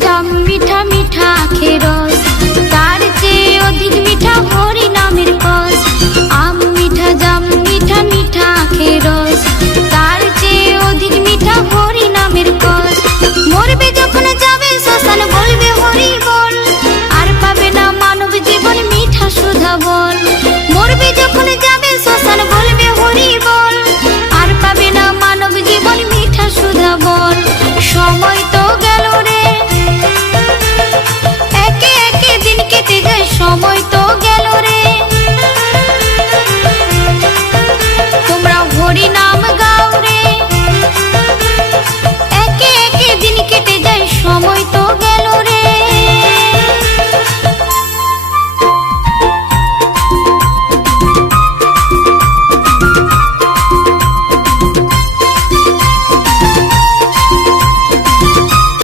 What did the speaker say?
জাম মিঠা মিঠা আখের রস তার চেয়ে অধিক মিঠা হরি নামের কস। আম মিঠা, জাম মিঠা মিঠা আখের রস তার চেয়ে অধিক মিঠা হরি নামের কস। মরবে যখন যাবে শ্মশান, বলবে হরি বল। আর পাবে না মানব জীবন মিঠা সুধা বল।